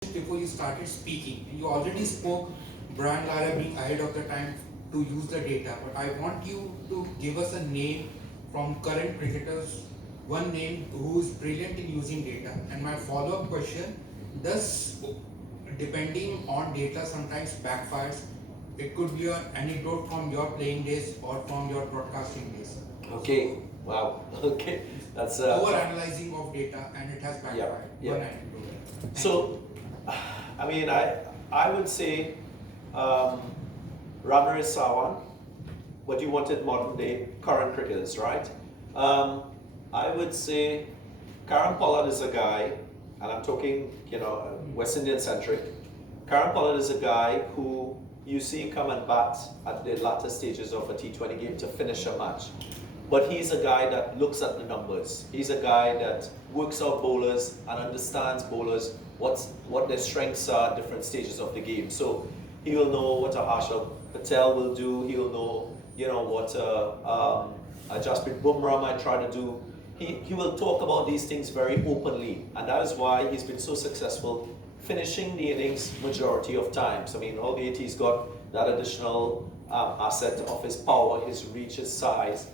before you started speaking. You already spoke Brian Lara being ahead of the time to use the data, but I want you to give us a name from current cricketers, one name who is brilliant in using data. And my follow-up question, does depending on data sometimes backfires? It could be an anecdote from your playing days or from your broadcasting days. Okay. Wow. Okay. That's Over analyzing of data and it has yeah. backfired. Yeah. One anecdote. So, I mean, I would say Runner is Sawan, but you wanted modern day current cricketers, right? I would say Karen Pollard is a guy, and I'm talking, West Indian centric. Karen Pollard is a guy who you see come and bat at the latter stages of a T20 game to finish a match. But he's a guy that looks at the numbers. He's a guy that works out bowlers and understands bowlers, what their strengths are at different stages of the game. So he will know what a Harshal Patel will do. He'll know, what a Jasprit Bumrah might try to do. He will talk about these things very openly, and that is why he's been so successful finishing the innings majority of times. I mean, albeit he's got that additional asset of his power, his reach, his size,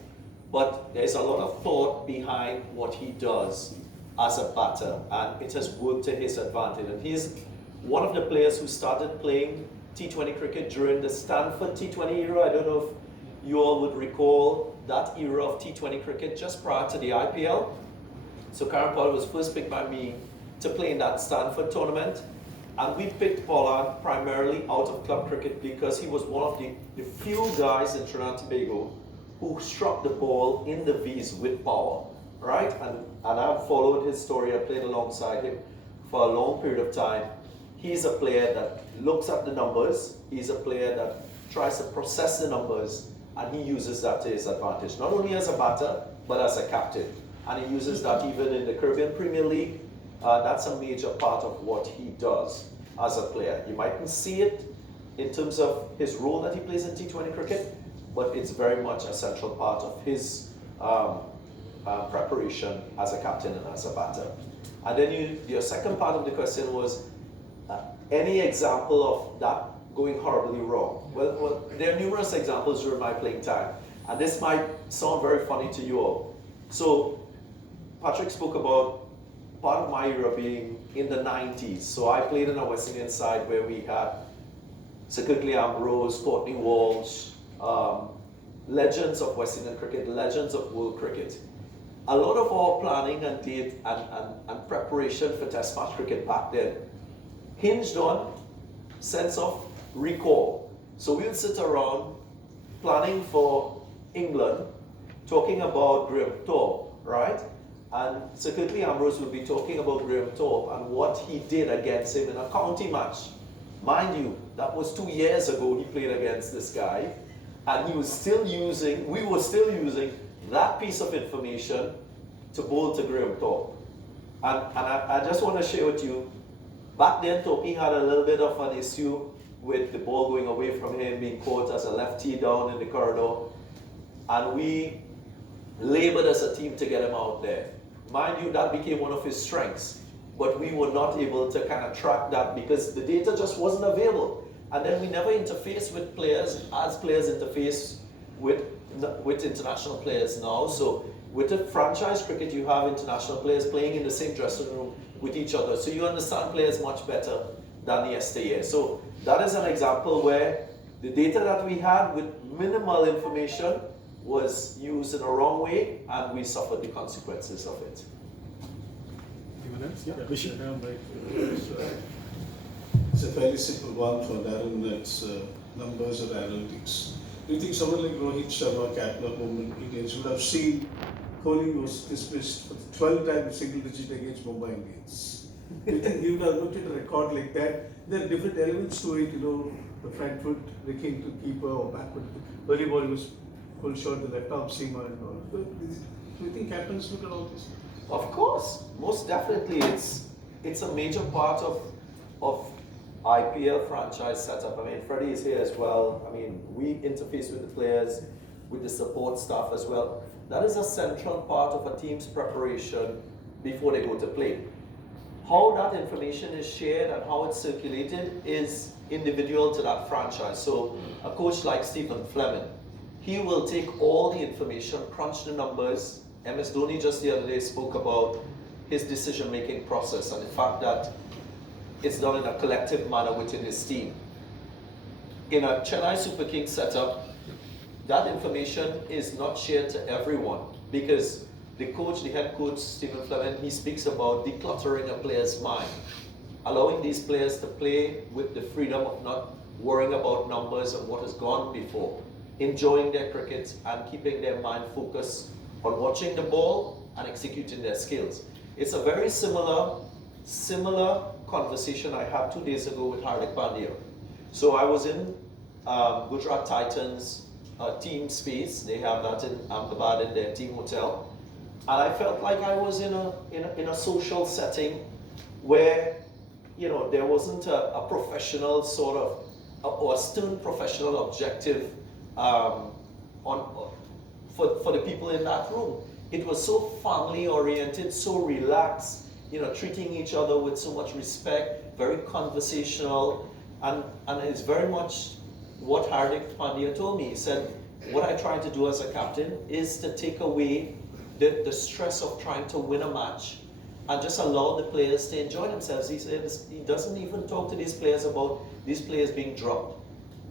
but there's a lot of thought behind what he does as a batter, and it has worked to his advantage. And he's one of the players who started playing T20 cricket during the Stanford T20 era. I don't know if you all would recall that era of T20 cricket just prior to the IPL. So Karen Pollard was first picked by me to play in that Stanford tournament. And we picked Pollard primarily out of club cricket because he was one of the few guys in Trinidad and Tobago who struck the ball in the V's with power, right? And I've followed his story. I played alongside him for a long period of time. He's a player that looks at the numbers. He's a player that tries to process the numbers, and he uses that to his advantage, not only as a batter, but as a captain. And he uses that even in the Caribbean Premier League. That's a major part of what he does as a player. You mightn't see it in terms of his role that he plays in T20 cricket, but it's very much a central part of his preparation as a captain and as a batter. And then your second part of the question was, any example of that going horribly wrong? Well, there are numerous examples during my playing time, and this might sound very funny to you all. So, Patrick spoke about part of my era being in the 90s. So I played in a West Indian side where we had Sir Kirkley Ambrose, Courtney Walsh, legends of West Indian cricket, legends of world cricket. A lot of our planning and preparation for Test match cricket back then hinged on sense of recall. So we would sit around planning for England, talking about Graham Thorpe, right? And Sir Kirkley Ambrose would be talking about Graham Thorpe and what he did against him in a county match. Mind you, that was 2 years ago he played against this guy, and we were still using that piece of information to bowl to Graham Thorpe. And I just want to share with you, back then Thorpe had a little bit of an issue with the ball going away from him, being caught as a lefty down in the corridor, and we labored as a team to get him out there. Mind you, that became one of his strengths, but we were not able to kind of track that because the data just wasn't available. And then we never interfaced with players as players interface with international players now. So with the franchise cricket, you have international players playing in the same dressing room with each other. So you understand players much better than yesteryear. So that is an example where the data that we had with minimal information was used in a wrong way, and we suffered the consequences of it. It's a fairly simple one for Daren. It's numbers and analytics. Do you think someone like Rohit Sharma, captain of Mumbai Indians, would have seen Kohli was dismissed for 12 times single digit against Mumbai Indians? Do you think he would have looked at a record like that? There are different elements to it, the front foot, the king to keeper or backward. Early ball was full shot, the left arm seamer and all. Do you think captains look at all this? Of course, most definitely. It's a major part of IPL franchise setup. I mean, Freddie is here as well. I mean, we interface with the players, with the support staff as well. That is a central part of a team's preparation before they go to play. How that information is shared and how it's circulated is individual to that franchise. So a coach like Stephen Fleming, he will take all the information, crunch the numbers. MS Dhoni just the other day spoke about his decision-making process and the fact that it's done in a collective manner within his team. In a Chennai Super Kings setup, that information is not shared to everyone because the coach, the head coach, Stephen Fleming, he speaks about decluttering a player's mind, allowing these players to play with the freedom of not worrying about numbers and what has gone before, enjoying their cricket and keeping their mind focused on watching the ball and executing their skills. It's a very similar conversation I had 2 days ago with Hardik Pandya. So I was in Gujarat Titans team space. They have that in Ahmedabad in their team hotel. And I felt like I was in a social setting where, you know, there wasn't a professional sort of, or a stern professional objective for the people in that room. It was so family oriented, so relaxed, you know, treating each other with so much respect, very conversational, and it's very much what Hardik Pandya told me. He said, what I try to do as a captain is to take away the stress of trying to win a match and just allow the players to enjoy themselves. He says he doesn't even talk to these players about these players being dropped.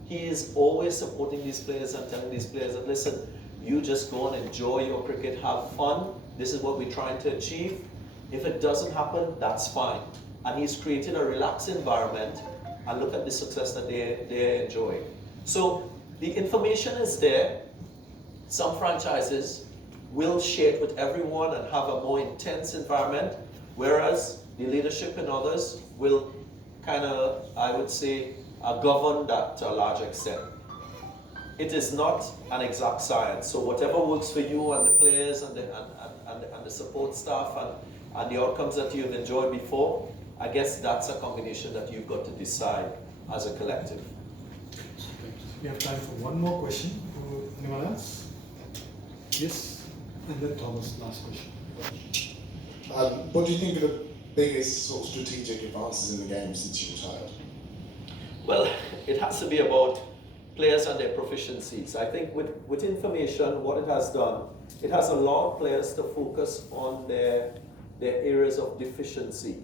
He is always supporting these players and telling these players that, listen, you just go and enjoy your cricket, have fun. This is what we're trying to achieve. If it doesn't happen, that's fine. And he's created a relaxed environment, and look at the success that they're enjoying. So the information is there. Some franchises will share it with everyone and have a more intense environment, whereas the leadership in others will kind of, I would say, govern that to a large extent. It is not an exact science, so whatever works for you and the players and the support staff and the outcomes that you've enjoyed before, I guess that's a combination that you've got to decide as a collective. We have time for one more question. Anyone else? Yes, and then Thomas, last question. What do you think are the biggest sort of strategic advances in the game since you retired? Well, it has to be about players and their proficiencies. I think with information, what it has done, it has allowed players to focus on their areas of deficiency.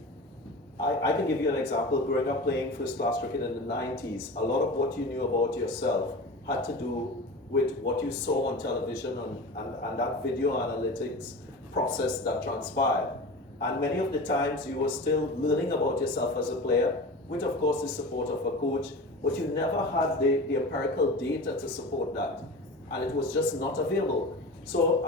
I can give you an example. Growing up playing first-class cricket in the 90s, a lot of what you knew about yourself had to do with what you saw on television and that video analytics process that transpired. And many of the times you were still learning about yourself as a player, with of course the support of a coach, but you never had the empirical data to support that. And it was just not available. So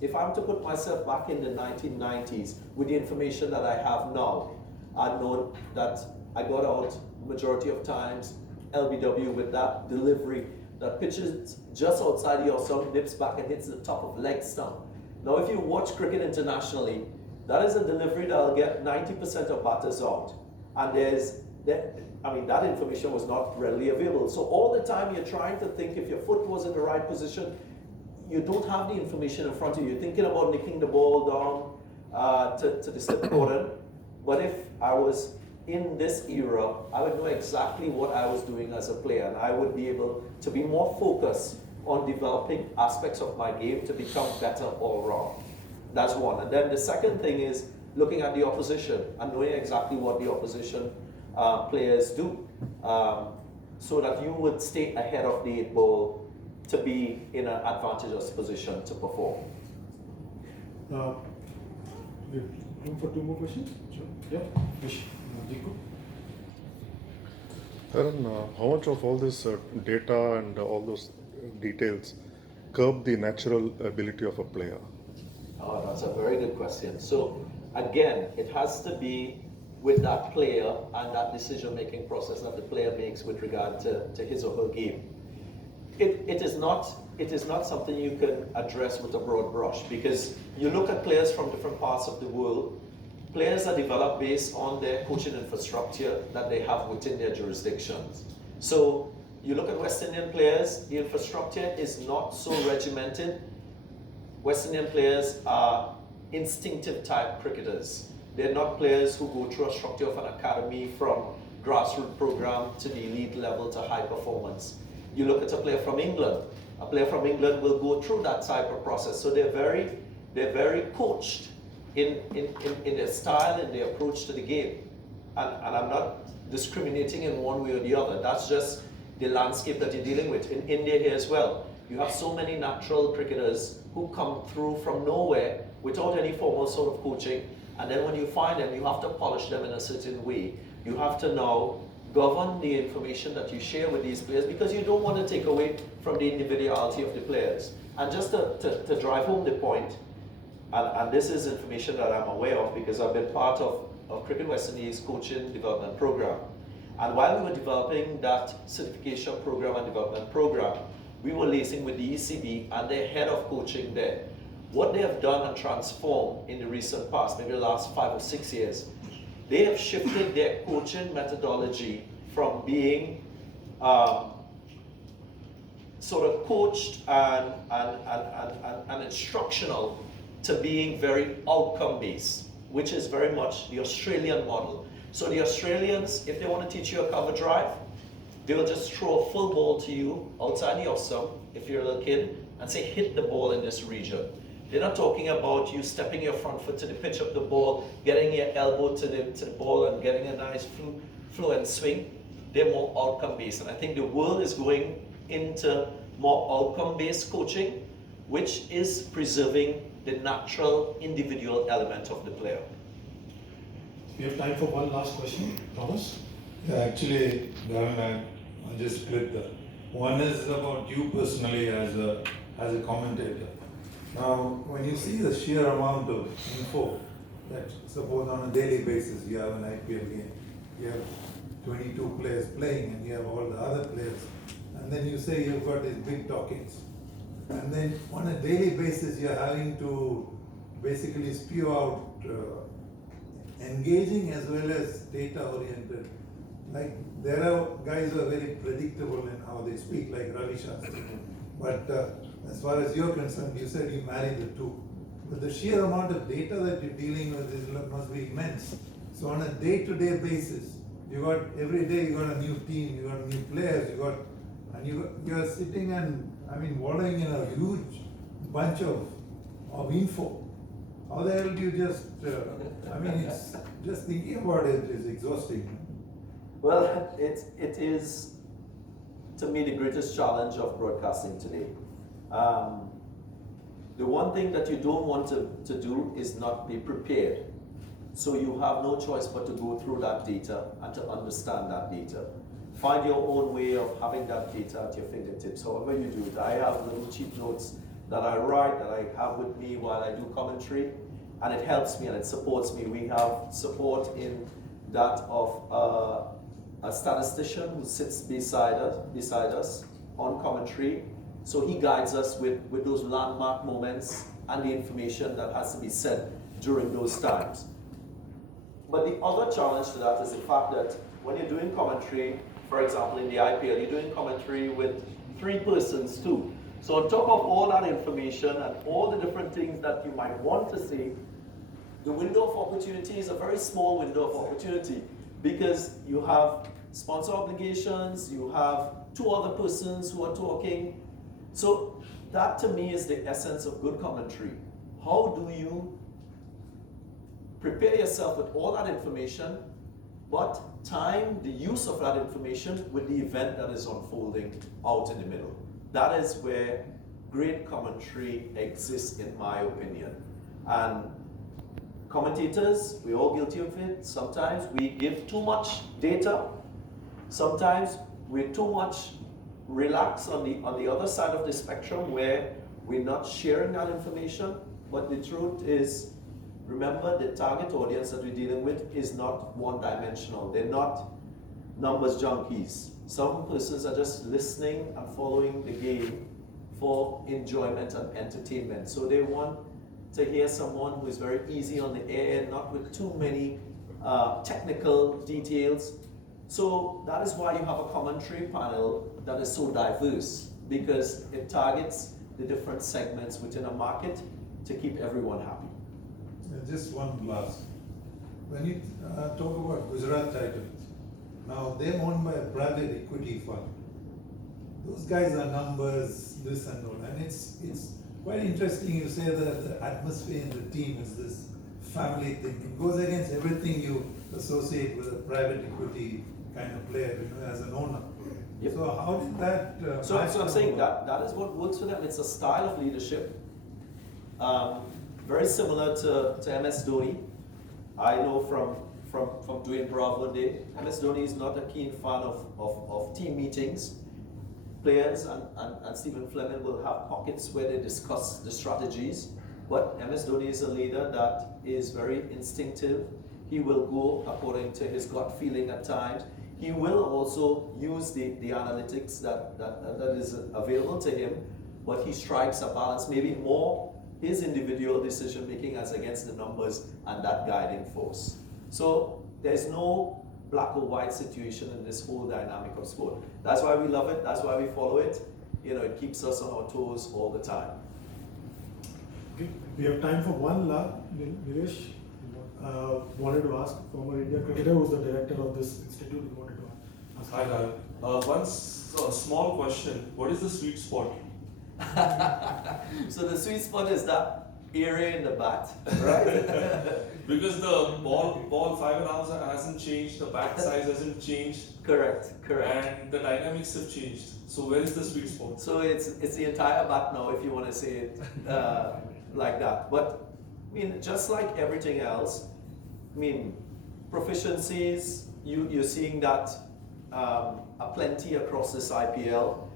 if I'm to put myself back in the 1990s with the information that I have now, I'd known that I got out majority of times LBW with that delivery that pitches just outside your stump, dips back and hits the top of leg stump. Now if you watch cricket internationally, that is a delivery that'll get 90% of batters out. And that information was not readily available. So all the time you're trying to think if your foot was in the right position, you don't have the information in front of you. You're thinking about nicking the ball down to the slip cordon. But if I was in this era, I would know exactly what I was doing as a player, and I would be able to be more focused on developing aspects of my game to become better all round. That's one. And then the second thing is looking at the opposition and knowing exactly what the opposition players do, so that you would stay ahead of the 8 ball to be in an advantageous position to perform. We have room for 2 more questions? Sure. Yeah, Vish. Jiku? Daren, how much of all this data and all those details curb the natural ability of a player? Oh, that's a very good question. So again, it has to be with that player and that decision-making process that the player makes with regard to his or her game. It is not something you can address with a broad brush, because you look at players from different parts of the world. Players are developed based on their coaching infrastructure that they have within their jurisdictions. So you look at West Indian players, the infrastructure is not so regimented. West Indian players are instinctive type cricketers. They're not players who go through a structure of an academy from grassroots program to the elite level to high performance. You look at a player from England will go through that type of process. So they're very coached in their style and their approach to the game. And I'm not discriminating in one way or the other. That's just the landscape that you're dealing with. In India here as well, you have so many natural cricketers who come through from nowhere without any formal sort of coaching. And then when you find them, you have to polish them in a certain way. You have to now govern the information that you share with these players because you don't want to take away from the individuality of the players. And just to drive home the point, and this is information that I'm aware of because I've been part of Cricket West Indies coaching development program. And while we were developing that certification program and development program, we were liaising with the ECB and their head of coaching there. What they have done and transformed in the recent past, maybe the last 5 or 6 years, they have shifted their coaching methodology from being sort of coached and instructional to being very outcome-based, which is very much the Australian model. So the Australians, if they want to teach you a cover drive, they will just throw a full ball to you outside the off stump, if you're a little kid, and say, hit the ball in this region. They're not talking about you stepping your front foot to the pitch of the ball, getting your elbow to the ball and getting a nice fluent swing. They're more outcome-based. And I think the world is going into more outcome-based coaching, which is preserving the natural individual element of the player. We have time for one last question. Thomas? Yeah, actually, Daren, I just split that. One is about you personally as a commentator. Now, when you see the sheer amount of info that suppose on a daily basis you have an IPL game, you have 22 players playing and you have all the other players, and then you say you've got these big talkings. And then on a daily basis you're having to basically spew out engaging as well as data oriented. Like there are guys who are very predictable in how they speak, like Ravi Shastri. But as far as you're concerned, you said you marry the two. But the sheer amount of data that you're dealing with must be immense. So on a day-to-day basis, every day you got a new team, you got new players, you're sitting and wallowing in a huge bunch of info. How the hell do you just? It's just thinking about it is exhausting. Well, it is, to me, the greatest challenge of broadcasting today. The one thing that you don't want to do is not be prepared. So you have no choice but to go through that data and to understand that data. Find your own way of having that data at your fingertips, however you do it. I have little cheap notes that I write, that I have with me while I do commentary, and it helps me and it supports me. We have support in that of a statistician who sits beside us on commentary. So he guides us with those landmark moments and the information that has to be said during those times. But the other challenge to that is the fact that when you're doing commentary, for example in the IPL, you're doing commentary with 3 persons too. So on top of all that information and all the different things that you might want to say, the window of opportunity is a very small window of opportunity because you have sponsor obligations, you have 2 other persons who are talking. So that to me is the essence of good commentary. How do you prepare yourself with all that information, but time the use of that information with the event that is unfolding out in the middle? That is where great commentary exists, in my opinion. And commentators, we're all guilty of it. Sometimes we give too much data. Sometimes we're too much relaxed on the other side of the spectrum where we're not sharing that information. But the truth is, remember, the target audience that we're dealing with is not one-dimensional. They're not numbers junkies. Some persons are just listening and following the game for enjoyment and entertainment. So they want to hear someone who is very easy on the air, not with too many technical details. So that is why you have a commentary panel that is so diverse, because it targets the different segments within a market to keep everyone happy. Just one last. when you talk about Gujarat Titans, now they're owned by a private equity fund. Those guys are numbers, this and all, and it's quite interesting. You say that the atmosphere in the team is this family thing. It goes against everything you associate with a private equity kind of player, as an owner. Yep. So how did that? So I'm saying that is what works for them. It's a style of leadership, very similar to MS Dhoni. I know from doing Bravo Day, MS Dhoni is not a keen fan of team meetings. Players and Stephen Fleming will have pockets where they discuss the strategies, but MS Dhoni is a leader that is very instinctive. He will go according to his gut feeling at times. He will also use the analytics that is available to him, but he strikes a balance, maybe more his individual decision making as against the numbers and that guiding force. So there's no black or white situation in this whole dynamic of sport. That's why we love it, that's why we follow it. It keeps us on our toes all the time. Okay, we have time for one last. Nilesh wanted to ask former India cricketer who's the director of this institute. He wanted to ask. Hi, Daren. One small question. What is the sweet spot? So the sweet spot is that area in the bat, right? Because the ball 5.5 hasn't changed, the bat size hasn't changed, Correct. and the dynamics have changed. So where is the sweet spot? So it's the entire bat now, if you want to say it like that. But I mean, just like everything else, I mean, proficiencies, you're seeing that plenty across this IPL.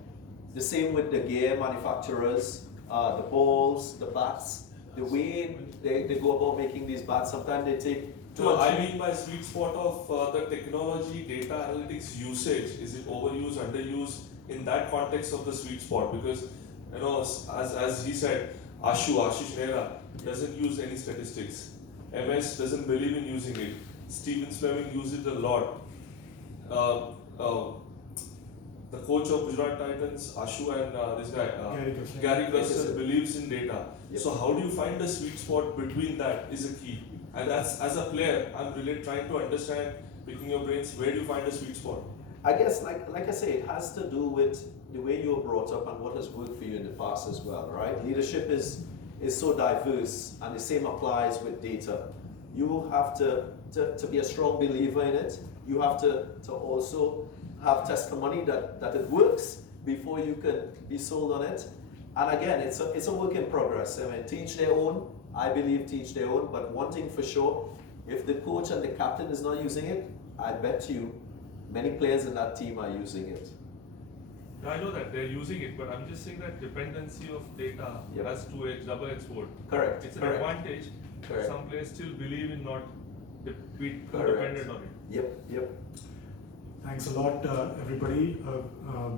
The same with the gear manufacturers, the balls, the bats, the way they go about making these bats. Sometimes they take No, I mean by sweet spot of the technology, data analytics usage. Is it overused, underused in that context of the sweet spot? Because as he said, Ashish Nehra doesn't use any statistics. MS doesn't believe in using it. Stephen Fleming uses it a lot. The coach of Gujarat Titans, Ashu, and this guy, Gary Grusson, believes in data. Yep. So how do you find the sweet spot between that is a key. And that's, as a player, I'm really trying to understand, picking your brains, where do you find the sweet spot? I guess, like I say, it has to do with the way you were brought up and what has worked for you in the past as well, right? Leadership is so diverse, and the same applies with data. You have to be a strong believer in it. You have to also have testimony that it works before you can be sold on it. And again, it's a work in progress. I mean, teach their own. I believe teach their own. But one thing for sure, if the coach and the captain is not using it, I bet you many players in that team are using it. I know that they're using it, but I'm just saying that dependency of data has double-edged sword. Correct. It's an correct. advantage. Correct. Some players still believe in not be Correct. dependent on it. Yep. Thanks a lot, everybody.